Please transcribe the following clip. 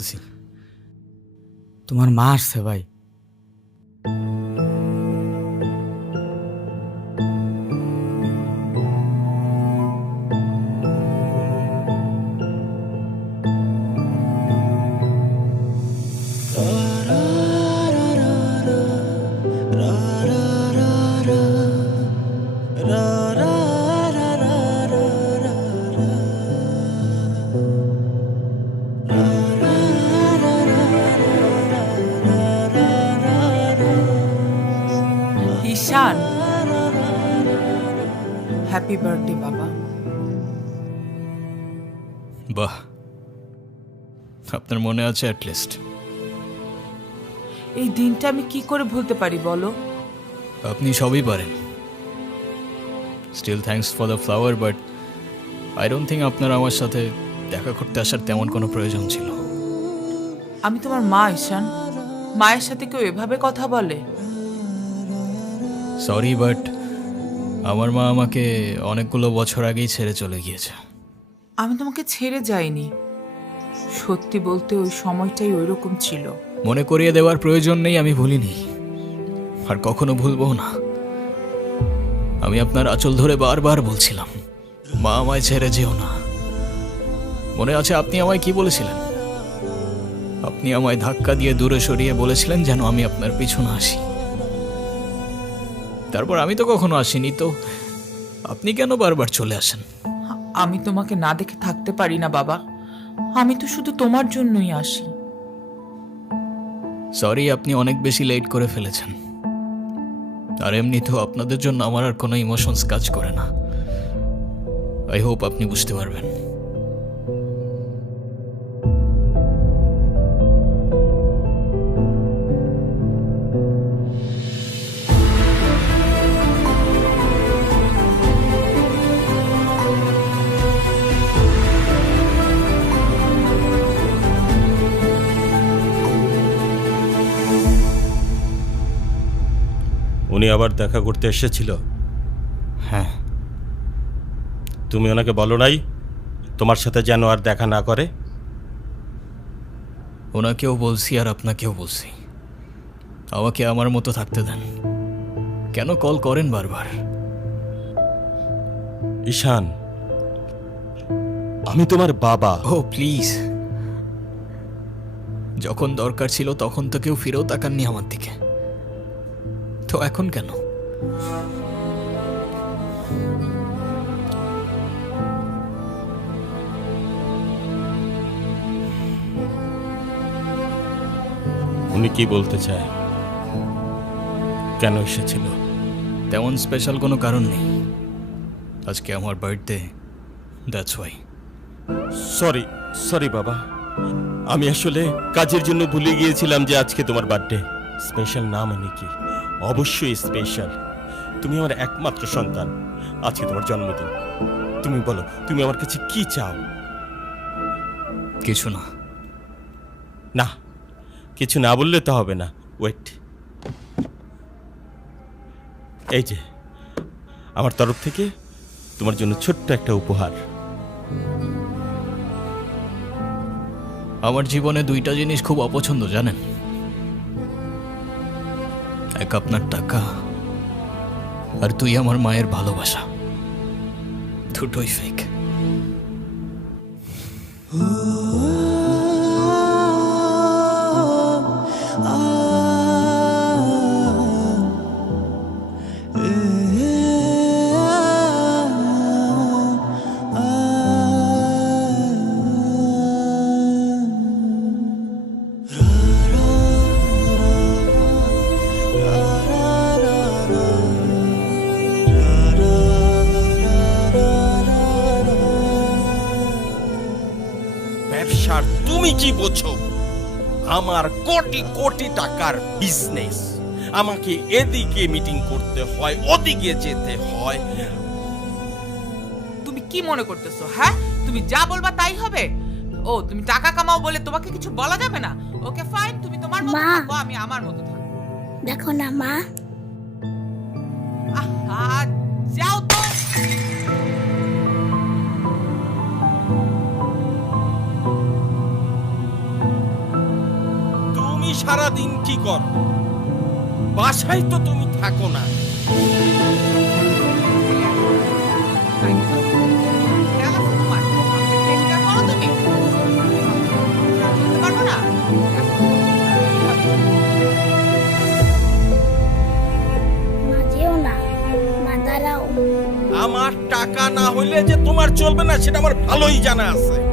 আসতেছি তোমার মা আসছে ভাই হ্যাপি বার্থডে বাবা বাহ আপনার মনে আছে অ্যাটলিস্ট এই দিনটা আমি কি করে ভুলতে পারি বলো আপনি সবই পারেন still thanks for the flower but I don't think আপনার আমার সাথে দেখা করতে আসার তেমন কোনো প্রয়োজন ছিল আমি তোমার মা ঈশান মায়ের সাথে কেউ এভাবে কথা বলে সরি বাট আমার মা আমাকে অনেকগুলো বছর আগেই ছেড়ে চলে গিয়েছে আমি তোমাকে ছেড়ে যাইনি সত্যি বলতে ওই সময়টাই ওই রকম ছিল মনে করিয়ে দেওয়ার প্রয়োজন নেই আমি ভুলিনি আর কখনো ভুলবো না আমি আপনার আঁচল ধরে বারবার বলছিলাম মা আমায় ছেড়ে যেও না মনে আছে আপনি আমায় কি বলেছিলেন আপনি আমায় ধাক্কা দিয়ে দূরে সরিয়ে বলেছিলেন যেন আমি আপনার পিছনে আসি তারপর আমি তো কখনো আসিনি তো আপনি কেন বারবার চলে আসেন আমি তোমাকে না দেখে থাকতে পারি না বাবা আমি তো শুধু তোমার জন্যই আসি সরি আপনি অনেক বেশি লেট করে ফেলেছেন আর এমনি তো আপনাদের জন্য আমার আর কোনো ইমোশনস কাজ করে না আই হোপ আপনি বুঝতে পারবেন উনি আবার দেখা করতে এসেছিল হ্যাঁ তুমি ওনাকে বলো নাই তোমার সাথে যেন আর দেখা না করে ওনাকেও বলছি আর আপনাকেও বলছি আমাকে আমার মতো থাকতে দেন কেন কল করেন বারবার ঈশান আমি তোমার বাবা ও প্লিজ যখন দরকার ছিল তখন তো কেউ ফিরেও তাকাননি আমার দিকে তো এখন কেন উনি কি বলতে চায় কেন এসেছিল তেমন স্পেশাল কোনো কারণ নেই আজকে আমার birthday that's why sorry sorry বাবা আমি আসলে কাজের জন্য ভুলে গিয়েছিলাম যে আজকে তোমার বার্থডে স্পেশাল না মানে কি অবশ্যই স্পেশাল তুমি আমার একমাত্র সন্তান আজকে তোমার জন্মদিন তুমি বলো তুমি আমার কাছে কি চাও কিছু না না কিছু না বললে তো হবে না ওয়েট এই যে আমার তরফ থেকে তোমার জন্য ছোট্ট একটা উপহার আমার জীবনে দুইটা জিনিস খুব অপছন্দ জানেন এক আপনার টাকা আর তুই আমার মায়ের ভালোবাসা দুটোই ফেক আর তুমি কি বোঝো আমার কোটি কোটি টাকার বিজনেস আমাকে এদিকে মিটিং করতে হয় ওদিকে যেতে হয় তুমি কি মনে করতেছো হ্যাঁ তুমি যা বলবা তাই হবে ও তুমি টাকা কামাও বলে তোমাকে কিছু বলা যাবে না ওকে ফাইন তুমি তোমার মতো থাকো আমি আমার মতো থাকবো দেখো না মা আহা সারা দিন কি কর বাসায় তো তুমি থাকো না আমার টাকা না হইলে যে তোমার চলবে না সেটা আমার ভালোই জানা আছে